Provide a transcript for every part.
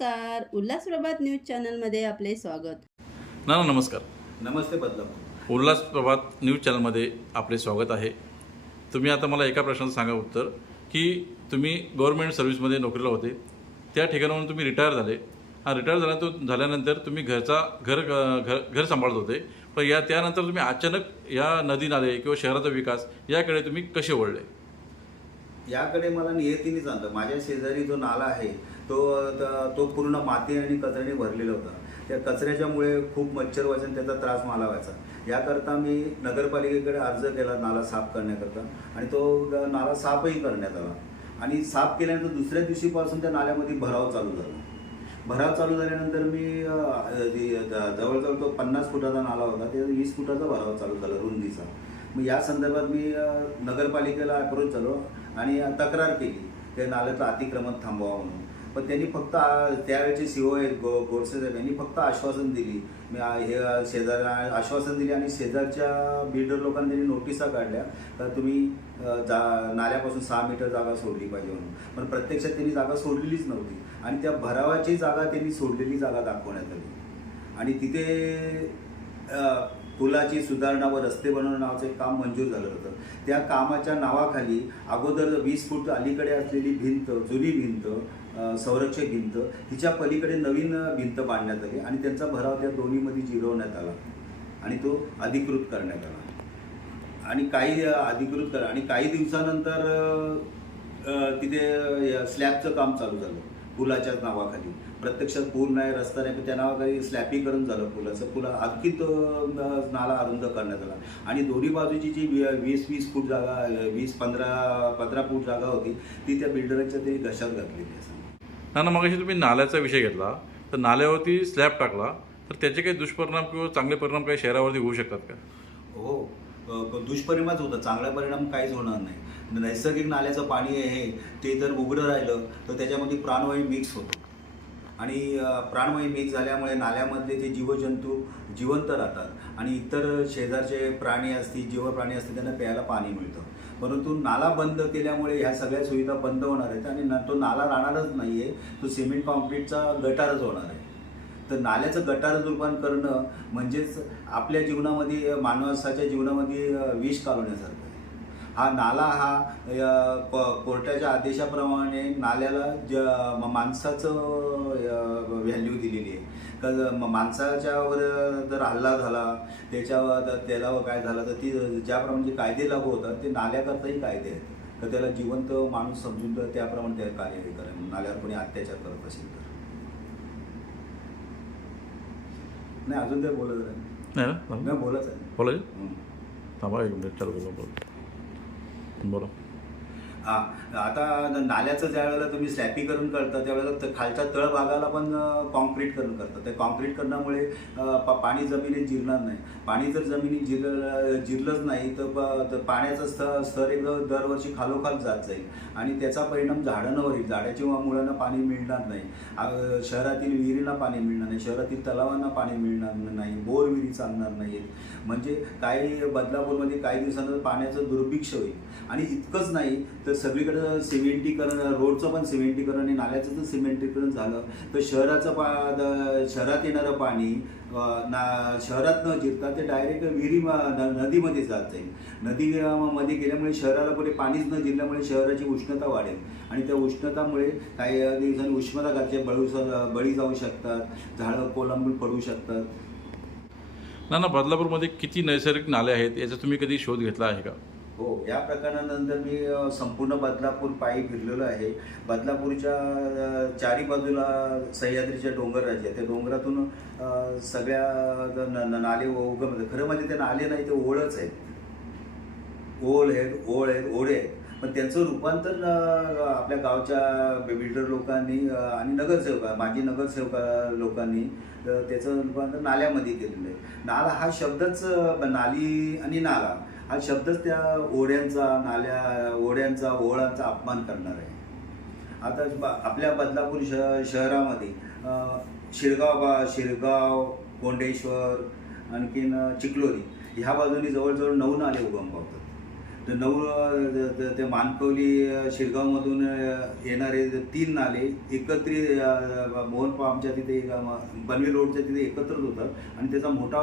नमस्कार. उल्हास प्रभात न्यूज चॅनलमध्ये आपले स्वागत. ना ना नमस्कार. नमस्ते बदलापूर उल्हास प्रभात न्यूज चॅनलमध्ये आपले स्वागत आहे. तुम्ही आता मला एका प्रश्नाचं सांगा उत्तर की तुम्ही गव्हर्नमेंट सर्व्हिसमध्ये नोकरीला होते. त्या ठिकाणाहून तुम्ही रिटायर झाले. हा रिटायर झाल्यानंतर झाल्यानंतर तुम्ही घरचा घर घर घर सांभाळत होते. पण या त्यानंतर तुम्ही अचानक या नदी नाले किंवा शहराचा विकास याकडे तुम्ही कसे वळले? याकडे मला नियतीनेच आणलं माझ्या शेजारी जो नाला आहे तो तो पूर्ण माती आणि कचऱ्याने भरलेला होता. त्या कचऱ्याच्यामुळे खूप मच्छर व्हायचा आणि त्याचा त्रास मला व्हायचा याकरता मी नगरपालिकेकडे अर्ज केला नाला साफ करण्याकरता आणि तो नाला साफही करण्यात आला. आणि साफ केल्यानंतर दुसऱ्या दिवशीपासून त्या नाल्यामध्ये भराव चालू झाला. भराव चालू झाल्यानंतर मी ज- जवळजवळ तो पन्नास फुटाचा नाला होता. ते वीस फुटाचा भराव चालू झाला रुंदीचा. मग या संदर्भात मी नगरपालिकेला अप्रोच झालो. आणि तक्रार केली. त्या नाल्याचं अतिक्रमण थांबवा म्हणून. पण त्यांनी फक्त आ, त्यावेळेचे सीओ आहेत गो गोडसे साहेब यांनी फक्त आश्वासन दिली. मी हे शेजार आश्वासन दिली आणि शेजारच्या बिल्डर लोकांनी त्यांनी नोटिसा काढल्या तर तुम्ही जा नाल्यापासून सहा मीटर जागा सोडली पाहिजे म्हणून. पण प्रत्यक्षात त्यांनी जागा सोडलेलीच नव्हती. आणि त्या भरावाची जागा त्यांनी सोडलेली जागा दाखवण्यात आली. आणि तिथे पुलाची सुधारणा व रस्ते बनवणं नावाचं एक काम मंजूर झालं होतं. त्या कामाच्या नावाखाली अगोदर वीस फूट अलीकडे असलेली भिंत जुनी भिंत संरक्षक भिंत हिच्या पलीकडे नवीन भिंत बांधण्यात आली आणि त्यांचा भराव त्या दोन्हीमध्ये जिरवण्यात आला आणि तो अधिकृत करण्यात आला. आणि काही अधिकृत करा आणि काही दिवसानंतर तिथे स्लॅबचं काम चालू झालं पुलाच्याच नावाखाली. प्रत्यक्षात पूल नाही रस्ता नाही पण त्या नावाखाली स्लॅपीकरण झालं पुलाचं. पुला आणखीन तो अ, नाला अरुंद करण्यात आला. आणि दोन्ही बाजूची जी वीस वीस फूट जागा वीस पंधरा पंधरा फूट जागा होती ती त्या बिल्डरच्या ते घशात घातलेली आहे. ना ना मगाशी तुम्ही नाल्याचा विषय घेतला. तर नाल्यावरती स्लॅब टाकला. तर त्याचे काही दुष्परिणाम किंवा चांगले परिणाम काही शहरावरती होऊ शकतात का? हो. दुष्परिणामच होता. चांगला परिणाम काहीच होणार नाही. नैसर्गिक नाल्याचं पाणी आहे ते जर उघडं राहिलं तर त्याच्यामध्ये प्राणवायू मिक्स होतो. आणि प्राणवायू मिक्स झाल्यामुळे नाल्यामधले जे जीवजंतू जिवंत राहतात आणि इतर शेजारचे प्राणी असतील जीवप्राणी असतील त्यांना प्यायला पाणी मिळतं. परंतु नाला बंद केल्यामुळे ह्या सगळ्या सुविधा बंद होणार आहेत आणि ना- तो नाला राहणारच नाही आहे तो सिमेंट कॉन्क्रीटचा गटारच होणार आहे. तर नाल्याचं गटार रूपांतर करणं म्हणजेच आपल्या जीवनामध्ये मानवासाच्या जीवनामध्ये विष कालवण्यासारखं. हा नाला हा प- कोर्टाच्या आदेशाप्रमाणे नाल्याला ज माणसाचं व्हॅल्यू दिलेली आहे. म- माणसाच्यावर जर हल्ला झाला त्याच्यावर त्याला काय झालं तर ती ज्याप्रमाणे जे कायदे लागू होतात ते नाल्याकरताही कायदे आहेत. तर त्याला जिवंत माणूस समजून तर त्याप्रमाणे ते कार्य हे करेल नाल्यावर कोणी अत्याचार करत असेल तर. नाही अजून काय बोलत नाही बोलत आहे. बोलायचं. थांबा एक मिनिट चालू बोला बोला बोला. हां आता नाल्याचं ज्या वेळेला तुम्ही स्लॅपीकरण करता त्यावेळेला त- खालच्या तळभागाला पण कॉन्क्रीट करून त्या ते कॉन्क्रीट पा- पाणी जमिनीत जिरणार नाही. पाणी जर जमिनीत जिरलं जिरलंच नाही तर पाण्याचं स्तर स्तर एकदम दरवर्षी खालोखाल जात जाईल. आणि त्याचा परिणाम झाडांवर होईल झाडाच्या मुळांना पाणी मिळणार नाही. शहरातील विहिरींना पाणी मिळणार नाही. शहरातील तलावांना पाणी मिळणार नाही. बोर विहिरी चालणार नाहीत. म्हणजे काही बदलापूरमध्ये काही दिवसानंतर पाण्याचं दुर्भिक्ष होईल. आणि इतकंच नाही तर सगळीकडं सिमेंटीकरण रोडचं पण सिमेंटीकरण आणि नाल्याचं तर सिमेंटीकरण झालं. तर शहराचं पा शहरात येणारं पाणी ना शहरात न जिरता ते डायरेक्ट विहिरी न- नदीमध्ये जात जाईल. नदी मध्ये गेल्यामुळे शहराला पुढे पाणीच न जिरल्यामुळे शहराची उष्णता वाढेल. आणि त्या उष्णतामुळे काही दिवसांनी उष्णताघातचे बळू बळी जाऊ शकतात झाडं कोलंबून पडू शकतात. ना ना बदलापूरमध्ये किती नैसर्गिक नाले आहेत याचा तुम्ही कधी शोध घेतला आहे का? हो या प्रकरणानंतर मी संपूर्ण बदलापूर पायी फिरलेलो आहे. बदलापूरच्या चारी बाजूला सह्याद्रीच्या डोंगर आहे त्या डोंगरातून सगळ्या न- नाले उगम खरं म्हणजे ते नाले नाही ते ओळच आहेत. ओळ आहेत ओळ आहेत ओढे आहेत. पण त्यांचं रूपांतर आपल्या गावच्या बिल्डर लोकांनी आणि नगरसेवका माजी नगरसेवका लोकांनी त्याचं रूपांतर नाल्यामध्ये केलेलं आहे. नाला हा शब्दच नाली आणि नाला हा शब्दच त्या ओढ्यांचा नाल्या ओढ्यांचा ओळांचा अपमान करणार आहे. आता ब- आपल्या बदलापूर श शहरामध्ये शिरगाव बा शिरगाव कोंडेश्वर आणखीन चिखलोरी ह्या बाजूनी जवळजवळ नऊ नाले उगम पावतात तर नऊ ते मानकवली शिरगावमधून येणारे तीन नाले एकत्रित अ, मोहन पामच्या तिथे एक, पनवेल रोडच्या तिथे एकत्रित होतात. आणि त्याचा मोठा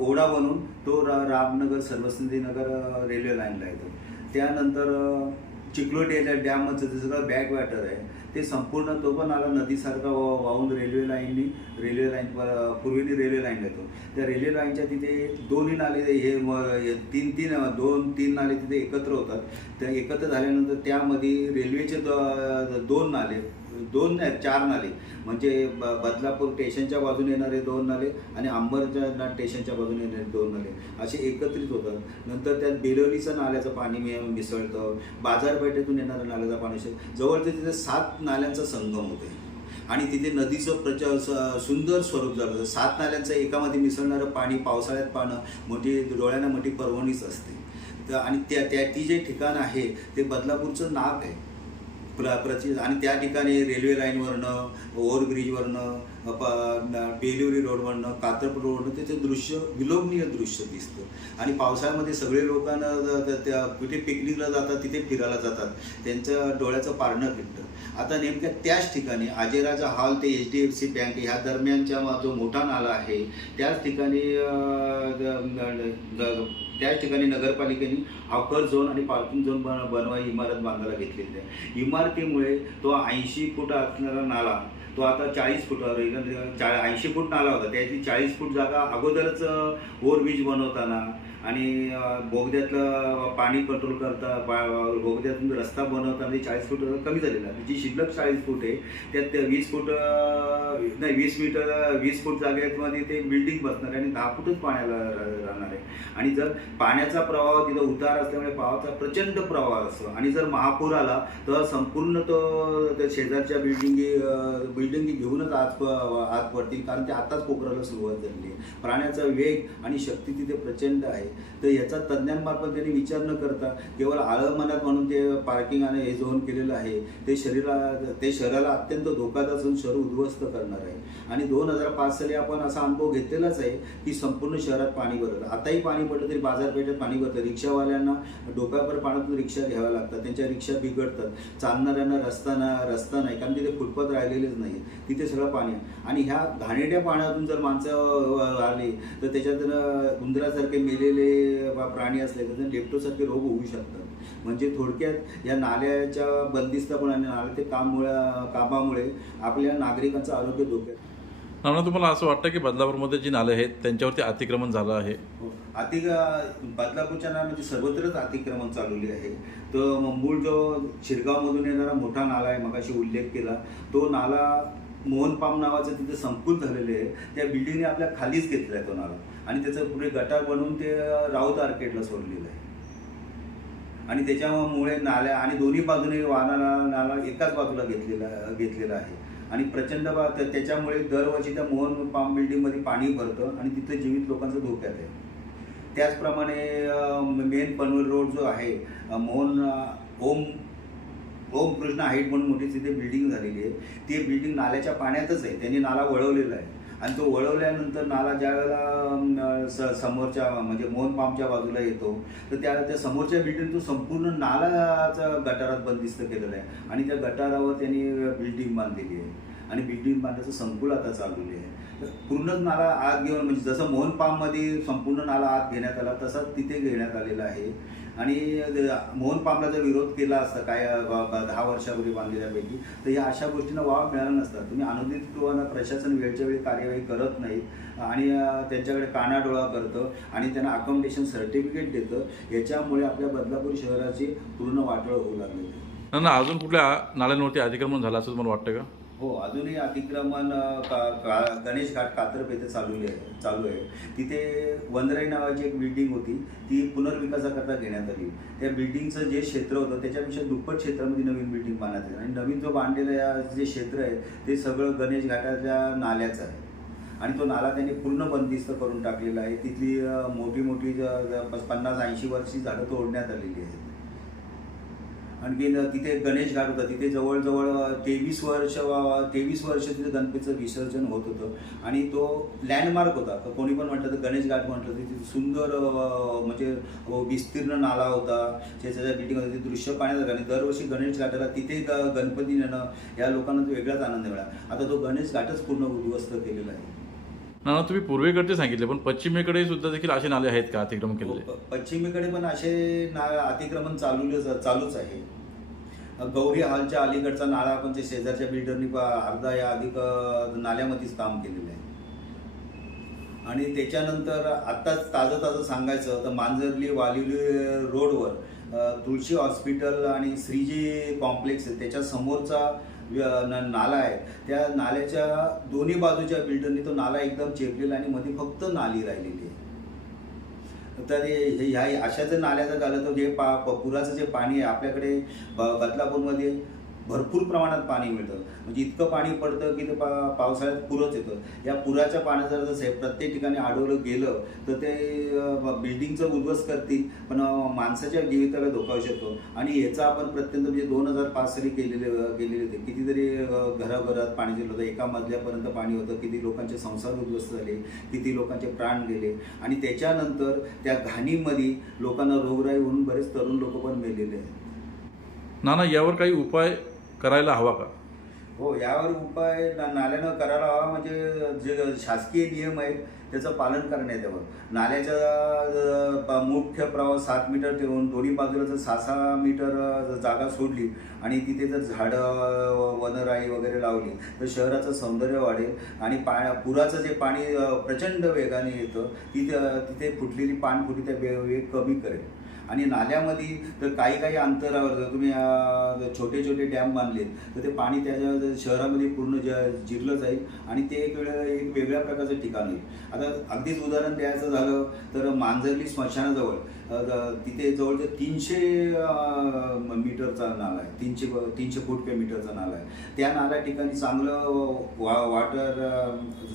ओढा बनून तो रा रामनगर सर्वसिंधीनगर रेल्वे लाईनला येतो. त्यानंतर अ, चिखलोट याच्या डॅमचं जे सगळं बॅक वॅटर आहे ते संपूर्ण तो पण आला नदीसारखा वा- वाहून रेल्वे लाईननी रेल्वे लाईन प- रेल्वे लाईन येतो त्या रेल्वे लाईनच्या तिथे दोन्ही नाले हे हे तीन तीन दोन तीन नाले तिथे एकत्र होतात. त्या एकत्र झाल्यानंतर त्यामध्ये रेल्वेचे दो- दोन नाले दोन नाही चार नाले. म्हणजे ब- बदलापूर स्टेशनच्या बाजूने येणारे दोन नाले आणि अंबरच्या स्टेशनच्या बाजूने येणारे दोन नाले. असे एकत्रित होतात. नंतर त्यात बेलोलीचं नाल्याचं पाणी मी मिसळतं. बाजारपेठेतून येणारं नाल्याचं पाणी मिसळतं जवळचे तिथे सात नाल्यांचा संगम होते. आणि तिथे नदीचं प्रच स- सुंदर स्वरूप झालं सात नाल्यांचं एकामध्ये मिसळणारं पाणी पावसाळ्यात पाहणं मोठी डोळ्यांना मोठी पर्वणीच असते. तर आणि त्या त्या ती जे ठिकाण आहे ते बदलापूरचं नाक आहे. प्र प्रचि आणि त्या ठिकाणी रेल्वे लाईनवरनं ओव्हरब्रिजवरनं प बेलिवरी रोडवरनं कात्रपूर रोडनं त्याचे दृश्य विलोभनीय दृश्य दिसतं. आणि पावसाळ्यामध्ये सगळे लोकांना त्या कुठे पिकनिकला जातात तिथे फिरायला जातात. त्यांचं डोळ्याचं पारणं फिरतं. आता नेमक्या त्याच ठिकाणी आजेराजा हॉल ते H D F C bank ह्या दरम्यानच्या जो मोठा नाला आहे त्याच ठिकाणी त्याच ठिकाणी नगरपालिकेने हॉकर झोन आणि पार्किंग झोन बन बनवाई इमारत बांधायला घेतलेली आहे. इमारतीमुळे तो ऐंशी फूट असणारा नाला तो आता चाळीस फुटावर येईल ऐंशी फूट नाला होता. त्याची चाळीस फूट जागा अगोदरच ओव्हरब्रिज बनवताना आणि बोगद्यातलं पाणी कंट्रोल करता पा- बोगद्यातून रस्ता बनवताना चाळीस फूट कमी झालेला जी शिल्लक चाळीस फूट आहे त्यात ते वीस फूट नाही वीस मीटर वीस फूट जागेमध्ये ते बिल्डिंग बसणार आहे आणि दहा फूटच पाण्याला राहणार आहे. आणि जर पाण्याचा प्रवाह तिथं उतार असल्यामुळे पावाचा प्रचंड प्रवाह असतो. आणि जर महापूर आला तर संपूर्ण तो त्या शेजारच्या बिल्डिंगी बिल्डिंग घेऊनच आत प- आत पडतील. कारण ते आताच पोखराला सुरुवात झालेली आहे. प्राण्याचा वेग आणि शक्ती तिथे प्रचंड आहे. तर याचा तज्ज्ञांमार्फत त्यांनी विचार न करता केवळ आळं मनात म्हणून ते पार्किंग आणि हे झोन केलेलं आहे. ते शरीरा ते शरीराला अत्यंत धोकादायक असून शहर उद्ध्वस्त करणार आहे. आणि दोन हजार पाच साली आपण असा अनुभव घेतलेलाच आहे की संपूर्ण शहरात पाणी भरलं. आताही पाणी पडलं तरी बाजारपेठेत पाणी भरतं. रिक्षावाल्यांना डोक्यावर पाण्यातून रिक्षा घ्याव्या लागतात. त्यांच्या रिक्षा बिघडतात. चालणाऱ्यांना रस्ता ना रस्ता नाही. कारण तिथे फुटपाथ राहिलेलेच नाही. तिथे सगळं पाणी आहे. आणि ह्या घाणेरड्या पाण्यातून जर माणसं आली तर त्याच्यात उंदरासारखे मेलेले प्राणी असले तर लेप्टोसारखे रोग होऊ शकतात. म्हणजे थोडक्यात या नाल्याच्या बंदिस्तपणाने नाल्या काममुळे कामामुळे आपल्या नागरिकांचं आरोग्य धोक्यात नाना तुम्हाला असं वाटतं की बदलापूरमध्ये जी नाले आहेत त्यांच्यावरती अतिक्रमण झालं आहे? हो. अति बदलापूरच्या नाल्यामध्ये सर्वत्रच अतिक्रमण चालवले आहे. तर मूळ जो शिरगावमधून येणारा मोठा नाला आहे मगाशी उल्लेख केला तो नाला मोहन पाम नावाचं तिथे संकुल झालेले आहे. त्या बिल्डिंगने आपल्या खालीच घेतला आहे तो नाला. आणि त्याचं पुढे गटार बनवून ते राऊत आर्केडला सोडलेलं आहे. आणि त्याच्यामुळे नाल्या आणि दोन्ही बाजूने वाहनाला नाला एकाच बाजूला घेतलेला घेतलेला आहे. आणि प्रचंड बा- त्याच्यामुळे दरवर्षी त्या मोहन पाम बिल्डिंगमध्ये पाणी भरतं आणि तिथं जीवित लोकांचं धोक्यात आहे. त्याचप्रमाणे मेन पनवेल रोड जो आहे मोहन ओम ओम कृष्णा हाईट म्हणून मोठी तिथे बिल्डिंग झालेली आहे. ती बिल्डिंग नाल्याच्या पाण्यातच आहे. त्यांनी नाला वळवलेला आहे. आणि तो वळवल्यानंतर नाला ज्या वेळेला स समोरच्या म्हणजे मोहन पामच्या बाजूला येतो तर त्या त्या समोरच्या बिल्डिंग तो संपूर्ण नालाचा गटारात बंदिस्त केलेला आहे. आणि त्या गटारावर त्यांनी बिल्डिंग बांधलेली आहे. आणि बिल्डिंग बांधायचं संकुल आता चालवले आहे. तर पूर्णच नाला आत घेऊन म्हणजे जसं मोहन पाममध्ये संपूर्ण नाला आत घेण्यात आला तसाच तिथे घेण्यात आलेला आहे. आणि मोहन पामला जर विरोध केला असता काय दहा वर्षापूर्वी बांधलेल्यापैकी तर या अशा गोष्टींना वाव मिळाला नसता. तुम्ही अनुदित किंवा प्रशासन वेळच्या वेळी कार्यवाही करत नाहीत आणि त्यांच्याकडे कानाडोळा करतं आणि त्यांना अकोमोडेशन सर्टिफिकेट देतं याच्यामुळे आपल्या बदलापूर शहराची पूर्ण वाटळ होऊ लागलेली ना अजून कुठल्या नाल्यांवरती अतिक्रमण झालं असं तुम्हाला वाटतं का? हो अजूनही अतिक्रमण का- का- गणेश घाट कात्रप येथे चालू आहे चालू आहे. तिथे वनराई नावाची एक बिल्डिंग होती ती पुनर्विकासाकरता घेण्यात आली. त्या बिल्डिंगचं जे क्षेत्र होतं त्याच्यापेक्षा दुप्पट क्षेत्रामध्ये नवीन बिल्डिंग बांधण्यात आली. आणि नवीन जो बांधलेलं या जे क्षेत्र आहे ते सगळं गणेश घाटाच्या नाल्याचं आहे. आणि तो नाला त्यांनी पूर्ण बंदिस्त करून टाकलेला आहे. तिथली मोठी मोठी पन्नास ऐंशी वर्षी झाडं तोडण्यात आलेली आहेत. आणखी तिथे गणेश घाट होता. तिथे जवळजवळ तेवीस वर्ष तेवीस वर्ष तिथे गणपतीचं विसर्जन होत होतं. आणि तो लँडमार्क होता. तर कोणी पण म्हटलं तर गणेश घाट म्हटलं तर तिथे सुंदर म्हणजे विस्तीर्ण नाला होता. त्याच्या बिल्डिंग होती. ते दृश्य पाहण्यासारखं आणि दरवर्षी गणेश घाटाला तिथे गणपती नेणं या लोकांना तो वेगळाच आनंद मिळाला. आता तो गणेश घाटच पूर्ण उद्ध्वस्त केलेला आहे. नाना तुम्ही पूर्वेकडचे सांगितले पण पश्चिमेकडे सुद्धा देखील असे नाले आहेत का अतिक्रमण केलेले? प- पश्चिमेकडे पण असे ना अतिक्रमण चालू चालूच आहे. गौरी हॉलच्या अलीकडचा नाळा पण ते शेजारच्या बिल्डरनी अर्धा या अधिक नाल्यामध्येच काम केलेलं आहे. आणि त्याच्यानंतर आत्ताच ताजं ताजं सांगायचं तर मांजर्ली वालिवली रोडवर तुळशी हॉस्पिटल आणि श्रीजी कॉम्प्लेक्स आहे. त्याच्या समोरचा नाला आहे. त्या नाल्याच्या दोन्ही बाजूच्या बिल्डरनी तो नाला एकदम चेपलेला आणि मध्ये फक्त नाली राहिलेली आहे. तर ह्या अशा जर नाल्याचं झालं तर जे पा पुराचं जे पाणी आहे आपल्याकडे बदलापूरमध्ये भरपूर प्रमाणात पाणी मिळतं. म्हणजे इतकं पाणी पडतं की ते पा पावसाळ्यात पुरच येतं. या पुराच्या पाण्याचं जर जसं प्रत्येक ठिकाणी आढळलं गेलं तर ते बिल्डिंगचं उद्ध्वस्त करतील. पण माणसाच्या जीविताला धोका होऊ शकतो. आणि याचा आपण प्रत्यंत म्हणजे दोन हजार पाच साली केलेले केलेले होते कितीतरी घराघरात पाणी दिलं होतं. एका मजल्यापर्यंत पाणी होतं. किती लोकांचे संसार उद्ध्वस्त झाले. किती लोकांचे प्राण गेले. आणि त्याच्यानंतर त्या घाणीमध्ये लोकांना रोगराई होऊन बरेच तरुण लोक पण मेलेले आहेत. नाना यावर काही उपाय करायला हवा का? हो यावर उपाय नाल्यानं करायला हवा म्हणजे जे शासकीय नियम आहेत त्याचं पालन करण्यात यावं. नाल्याच्या मुख्य प्रवाह सात मीटर ठेवून दोन्ही बाजूला जर सहा सहा मीटर जागा सोडली आणि तिथे जर झाडं वनराई वगैरे लावली तर शहराचं सौंदर्य वाढेल आणि पा पुराचं जे पाणी प्रचंड वेगाने येतं तिथे तिथे फुटलेली पाणफुटी त्या वेग कमी करेल. आणि नाल्यामध्ये तर काही काही अंतरावर जर तुम्ही छोटे छोटे डॅम बांधले तर ते पाणी त्याच्या शहरामध्ये पूर्ण ज जिरलं जाईल आणि ते एक वेळ एक वेगळ्या प्रकारचं ठिकाण होईल. आता अगदीच उदाहरण द्यायचं झालं तर मांजरली स्मशानाजवळ. तिथे जवळजवळ तीनशे मीटरचा नाला आहे. तीनशे तीनशे फूट पे मीटरचा नाला आहे. त्या नाल्या ठिकाणी चांगलं वा वॉटर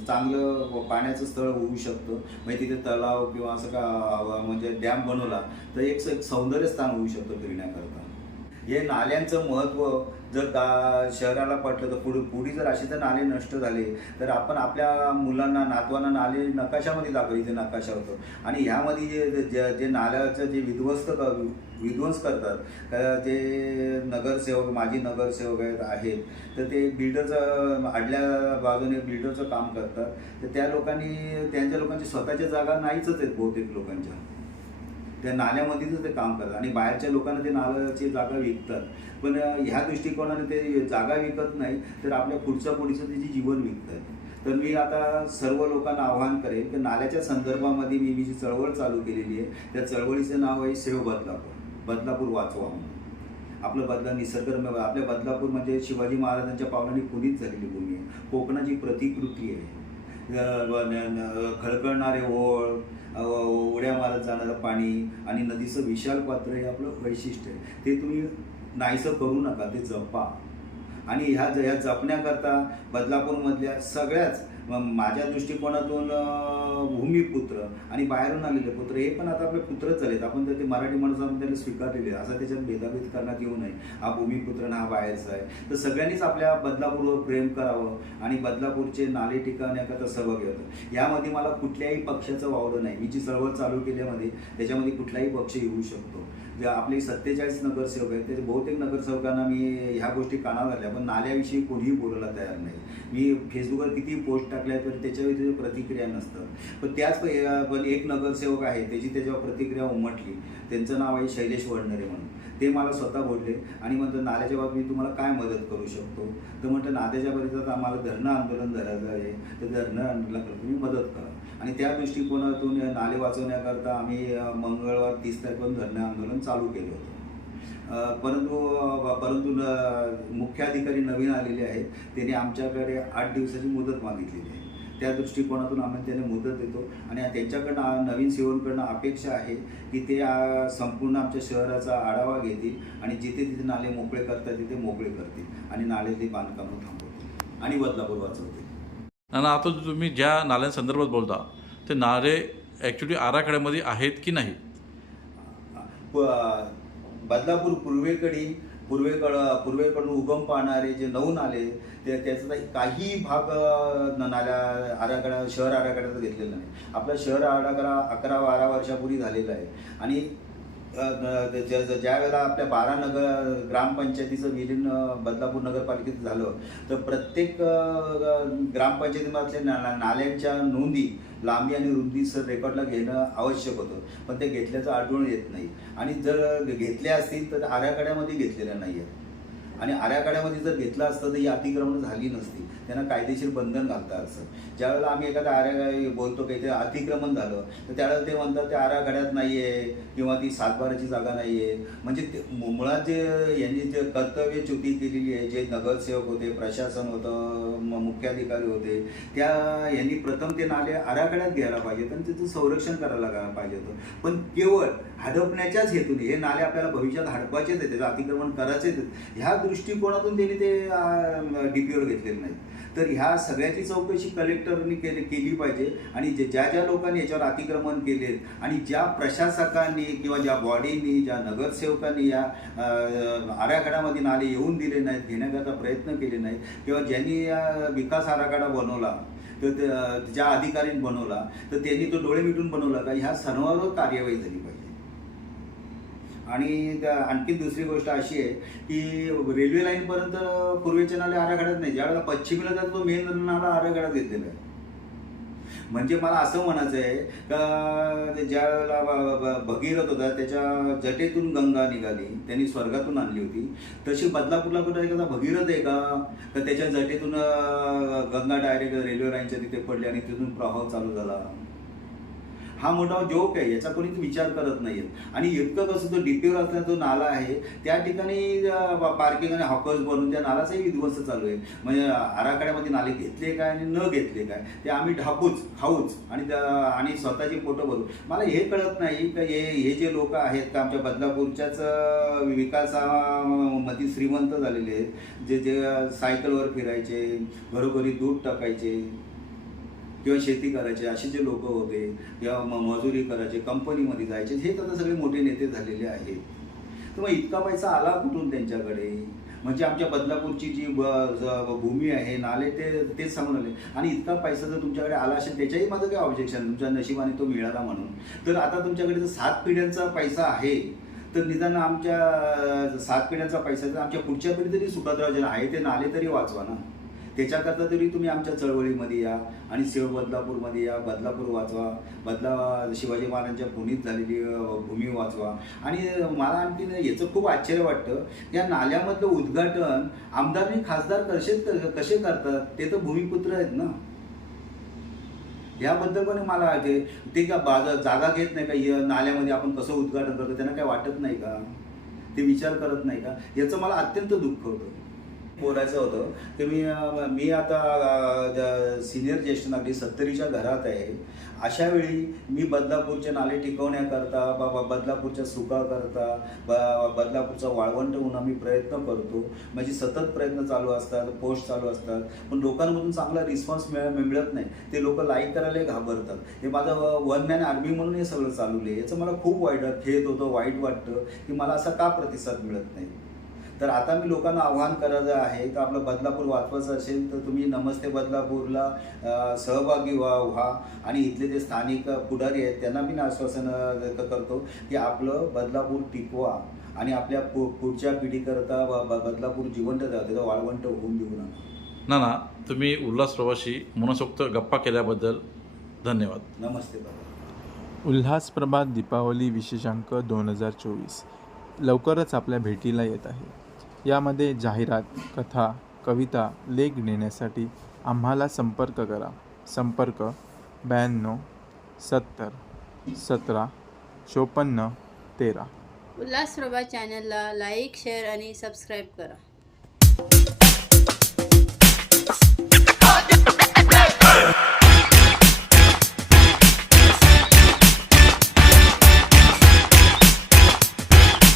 चांगलं पाण्याचं स्थळ होऊ शकतं. म्हणजे तिथे तलाव किंवा असं का म्हणजे डॅम बनवला तर एक सौंदर्य स्थान होऊ शकतं फिरण्याकरता. हे नाल्यांचं महत्त्व जर का शहराला पटलं तर पुढे पुढे जर असे जर नाले नष्ट झाले तर आपण आपल्या मुलांना नातवांना नाले नकाशामध्ये दाखवले इथे नकाशा होतो. आणि ह्यामध्ये जे जे जे नाल्याचं जे विध्वस्त विध्वंस करतात ते जे नगरसेवक माजी नगरसेवक आहेत आहेत तर ते बिल्डरचं आडल्या बाजूने बिल्डरचं काम करतात. तर त्या लोकांनी त्यांच्या लोकांची स्वतःच्या जागा नाहीच आहेत बहुतेक लोकांच्या. त्या नाल्यामध्येच ते काम करतात आणि बाहेरच्या लोकांना ते नाल्याची जागा विकतात. पण ह्या दृष्टिकोनाने ते जागा विकत नाही तर आपल्या पुढच्या पुढचं त्याची जीवन विकतात. तर मी आता सर्व लोकांना आवाहन करेन की नाल्याच्या संदर्भामध्ये मी मी जी चळवळ चालू केलेली आहे त्या चळवळीचं नाव आहे सेव बदलापूर. बदलापूर वाचवा म्हणून. आपलं बदला निसर्गरम्य आपल्या बदलापूर म्हणजे शिवाजी महाराजांच्या पावलांनी पुनीत झालेली भूमी आहे. कोकणाची प्रतिकृती आहे. अं, खळखळणारे ओळ उड्या मारत जाणारं पाणी आणि नदीचं विशाल पात्र हे आपलं वैशिष्ट्य आहे. ते तुम्ही नाहीसं करू नका ते जपा. आणि ह्या ह्या जपण्याकरता बदलापूरमधल्या सगळ्याच माझ्या दृष्टिकोनातून भूमिपुत्र आणि बाहेरून आलेले पुत्र हे पण आता आपले पुत्रच झालेत. आपण तर ते मराठी माणूस आपण त्याला स्वीकारलेले असा त्याच्यात भेदाभेद करण्यात येऊ नये. हा भूमिपुत्र ना हा बाहेरचा आहे. तर सगळ्यांनीच आपल्या बदलापूरवर प्रेम करावं आणि बदलापूरचे नाले ठिकाण याकरता सहभाग होतं यामध्ये मला कुठल्याही पक्षाचं वावरं नाही. मी जी चळवळ चालू केल्यामध्ये त्याच्यामध्ये कुठलाही पक्ष येऊ शकतो. जे आपले सत्तेचाळीस नगरसेवक आहेत त्याचे बहुतेक नगरसेवकांना मी ह्या गोष्टी कानावर घातल्या पण नाल्याविषयी कोणीही बोलायला तयार नाही. मी फेसबुकवर किती पोस्ट टाकल्या तर त्याच्यावर प्रतिक्रिया नसतात. पण त्याच पण एक नगरसेवक आहे त्याची त्याच्यावर प्रतिक्रिया उमटली. त्यांचं नाव आहे शैलेश वडनरे म्हणून. ते मला स्वतः बोलले आणि म्हणतो नाल्याच्या बाबतीत तुम्हाला काय मदत करू शकतो? तर म्हटलं नाल्याच्या बाबतीत आम्हाला धरणं आंदोलन धरायचं आहे. तर धरणं आंदोलनाला तुम्ही मदत करा. आणि त्या दृष्टिकोनातून नाले वाचवण्याकरता आम्ही मंगळवार तीस तारखेपासून धरणं आंदोलन चालू केलं होतं. परंतु परंतु न- मुख्य अधिकारी नवीन आलेले आहेत. त्यांनी आमच्याकडे आठ दिवसाची मुदत मागितलेली आहे. त्या दृष्टिकोनातून आम्ही त्याने मुदत देतो. आणि नवीन नवीन सेवनकडनं अपेक्षा आहे की ते संपूर्ण आमच्या शहराचा आढावा घेतील आणि जिथे तिथे नाले मोकळे करतात तिथे मोकळे करतील आणि नाल्यातली बांधकामं थांबवतील आणि बदलापूर वाचवतील. नाना आता तुम्ही ज्या नाल्यांसंदर्भात बोलता ते नाले ॲक्च्युली आराखड्यामध्ये आहेत की नाही? बदलापूर पूर्वेकडील पूर्वेकडं पूर्वेकडून उगम पाहणारे जे नऊ आले ते त्याचा काही भाग न- नाल्या आराखडा शहर आराखड्याचा घेतलेला नाही. आपला शहर आराखडा अकरा बारा वर्षापूर्वी झालेला आहे. आणि ज्या वेळेला आपल्या बारा नगर ग्रामपंचायतीचं विलीन बदलापूर नगरपालिकेत झालं तर प्रत्येक ग्रामपंचायतीमधले ग्रामपंचायतीमधल्या ना नाल्यांच्या नोंदी लांबी आणि रुंदीचं रेकॉर्डला घेणं आवश्यक होतं पण ते घेतल्याचं आढळून येत नाही. आणि जर घेतल्या असतील तर आराखड्यामध्ये घेतलेल्या नाही आहेत आणि आराखड्यामध्ये जर घेतलं असतं तर ही अतिक्रमण झाली नसती. त्यांना कायदेशीर बंधन घालता असं. ज्यावेळेला आम्ही एखादा आराखडा बोलतो की ते अतिक्रमण झालं तर त्यावेळेला ते म्हणतात ते आराखड्यात नाही आहे किंवा ती सातबाराची जागा नाही आहे म्हणजे ते मुळात जे यांनी जे कर्तव्यच्युती केलेली आहे जे नगरसेवक होते प्रशासन होतं म- मुख्याधिकारी होते त्या यांनी प्रथम ते नाले आराखड्यात घ्यायला पाहिजेत आणि त्याचं संरक्षण करायला पाहिजे होतं. पण केवळ हडपण्याच्याच हेतूने हे नाले आपल्याला भविष्यात हडपायचेच आहेत त्याचं अतिक्रमण करायचेच आहेत. ह्या दृष्टिकोनातून त्यांनी ते डीपीवर घेतलेले नाहीत तर ह्या सगळ्याची चौकशी कलेक्टरनी केली केली पाहिजे आणि ज्या ज्या लोकांनी याच्यावर अतिक्रमण केलेत आणि ज्या प्रशासकांनी किंवा ज्या बॉडीनी ज्या नगरसेवकांनी या आराखड्यामध्ये नाले येऊन दिले नाहीत घेण्याकरता प्रयत्न केले नाहीत किंवा ज्यांनी या विकास आराखडा बनवला तर ज्या अधिकाऱ्यांनी बनवला तर त्यांनी तो डोळे मिटून बनवला का? ह्या सर्वांवर कार्यवाही झाली पाहिजे. आणि त्या- आणखी दुसरी गोष्ट अशी आहे की रेल्वे लाईनपर्यंत पूर्वेचे पूर्वेच्या नाले आराखड्यात नाही. ज्यावेळेला पश्चिमेला जातो तो मेन नाला आराखड्यात घेतलेला आहे. म्हणजे मला असं म्हणायचं आहे का ते ज्या वेळेला भगीरथ होता त्याच्या जटेतून गंगा निघाली त्यांनी स्वर्गातून आणली होती. तशी बदलापूरला कुठं एखादा भगीरथ आहे का? तर त्याच्या जटेतून गंगा डायरेक्ट रेल्वे लाईनच्या तिथे पडली आणि तिथून प्रवाह चालू झाला. हा मोठा जोक आहे याचा कोणीच विचार करत नाहीये. आणि इतकं कसं तो डीपीवर असला जो नाला आहे त्या ठिकाणी पार्किंग आणि हॉकर्स बनवून त्या नालाचाही विध्वंस चालू आहे. म्हणजे आराखड्यामध्ये नाले घेतले काय आणि न घेतले काय ते आम्ही ढापूच खाऊच आणि त्या- आणि स्वतःचे फोटो भरू मला हे कळत नाही का हे हे जे लोक आहेत का आमच्या बदलापूरच्याच विकासामध्ये श्रीमंत झालेले आहेत जे जे सायकलवर फिरायचे घरोघरी दूध टाकायचे किंवा शेती करायचे असे जे लोक होते किंवा म- मजुरी करायचे कंपनीमध्ये जायचे हे तर आता सगळे मोठे नेते झालेले आहेत. तर मग इतका पैसा आला कुठून त्यांच्याकडे? म्हणजे आमच्या बदलापूरची जी ब- भूमी आहे नाले ते तेच सांगून आले. आणि इतका पैसा जर तुमच्याकडे आला असेल त्याच्याही माझं काय ऑब्जेक्शन तुमच्या नशिबाने तो मिळाला म्हणून. तर आता तुमच्याकडे जर सात पिढ्यांचा पैसा आहे तर निदान आमच्या सात पिढ्यांचा पैसा तर आमच्या पुढच्या पिढी तरी सुखात राहू आहे ते नाले तरी वाचवा ना. त्याच्याकरता तरी तुम्ही आमच्या चळवळीमध्ये या आणि सेव बदलापूरमध्ये या. बदलापूर वाचवा. बदला शिवाजी महाराजांच्या भूमीत झालेली भूमी वाचवा. आणि मला आणखीन याचं खूप आश्चर्य वाटतं. या नाल्यामधलं उद्घाटन आमदार आणि खासदार कसे कसे करतात ते तर भूमिपुत्र आहेत ना. याबद्दल पण मला ते ते का बाजार जागा घेत नाही का? या नाल्यामध्ये आपण कसं उद्घाटन करतो? त्यांना काय वाटत नाही का? ते विचार करत नाही का? याचं मला अत्यंत दुःख होतं. बोलायचं होतं. की मी मी आता सिनियर ज्येष्ठ नागरिक सत्तरीच्या घरात आहे. अशा वेळी मी बदलापूरचे नाले टिकवण्याकरता बा बदलापूरच्या सुखाकरता ब बदलापूरचा वाळवंट होऊन आम्ही प्रयत्न करतो. म्हणजे सतत प्रयत्न चालू असतात पोस्ट चालू असतात. पण लोकांमधून चांगला रिस्पॉन्स मिळ मिळत नाही. ते लोक लाईक करायला घाबरतात. हे माझं वन मॅन आर्मी म्हणून हे सगळं चालू आहे. याचं मला खूप वाईट खेळत होतं वाईट वाटतं की मला असा का प्रतिसाद मिळत नाही? तर आता मी लोकांना आव्हान करायचं आहे तर आपलं बदलापूर वाचवायचं असेल तर तुम्ही नमस्ते बदलापूरला सहभागी व्हा व्हा. आणि इथले जे स्थानिक पुढारी आहेत त्यांना मी आश्वासन करतो की आपलं बदलापूर टिकवा आणि आपल्या पु पुढच्या पिढीकरता ब- ब- बदलापूर जिवंत त्याचं वाळवंट होऊन देऊ नका. नाना तुम्ही उल्हास प्रवाशी मनसोक्त गप्पा केल्याबद्दल धन्यवाद. नमस्ते बदलापूर उल्हास प्रभात दीपावली विशेषांक दोन हजार चोवीस. लवकरच आपल्या भेटीला येत आहे. यामध्ये जाहिरात कथा कविता लेख देण्यासाठी आम्हाला संपर्क करा. संपर्क ब्याण्णव सत्तर सतरा चोपन्न तेरा. उल्हासप्रभा चॅनलला लाईक शेअर आणि सबस्क्राईब करा.